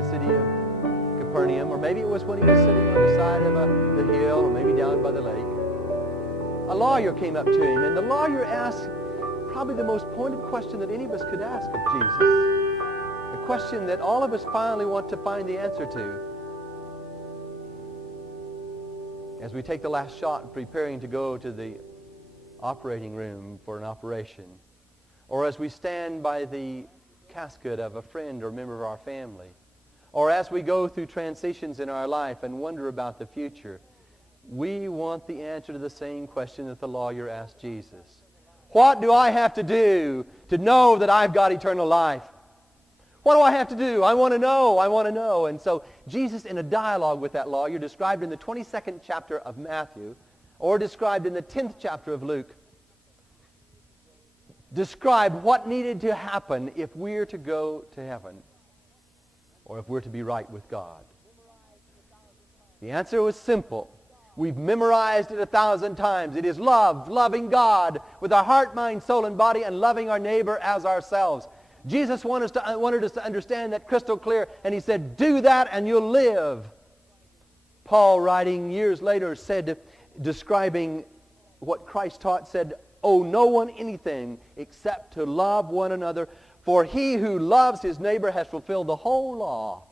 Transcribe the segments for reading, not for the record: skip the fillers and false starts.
the city of Capernaum, or maybe it was when he was sitting on the side of the hill, or maybe down by the lake. A lawyer came up to him, and the lawyer asked probably the most pointed question that any of us could ask of Jesus. A question that all of us finally want to find the answer to. As we take the last shot preparing to go to the operating room for an operation, or as we stand by the casket of a friend or member of our family, or as we go through transitions in our life and wonder about the future, we want the answer to the same question that the lawyer asked Jesus. What do I have to do to know that I've got eternal life? What do I have to do? I want to know. I want to know. And so Jesus, in a dialogue with that lawyer, described in the 22nd chapter of Matthew, or described in the 10th chapter of Luke, described what needed to happen if we're to go to heaven, or if we're to be right with God. The answer was simple. We've memorized it 1,000 times. It is love, loving God with our heart, mind, soul, and body, and loving our neighbor as ourselves. Jesus wanted us to understand that crystal clear, and he said, do that and you'll live. Paul, writing years later, said, describing what Christ taught, said, owe no one anything except to love one another, for he who loves his neighbor has fulfilled the whole law.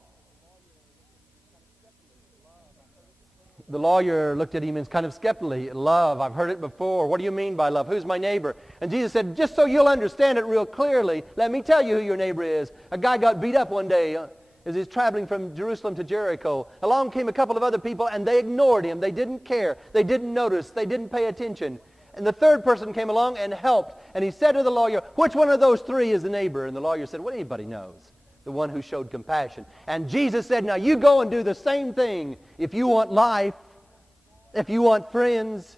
The lawyer looked at him and kind of skeptically, love, I've heard it before. What do you mean by love? Who's my neighbor? And Jesus said, just so you'll understand it real clearly, let me tell you who your neighbor is. A guy got beat up one day as he was traveling from Jerusalem to Jericho. Along came a couple of other people, and they ignored him. They didn't care. They didn't notice. They didn't pay attention. And the third person came along and helped. And he said to the lawyer, which one of those three is the neighbor? And the lawyer said, well, anybody knows. The one who showed compassion. And Jesus said, now you go and do the same thing. If you want life, if you want friends,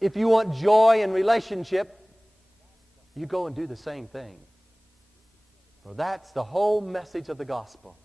if you want joy and relationship, you go and do the same thing. For that's the whole message of the gospel.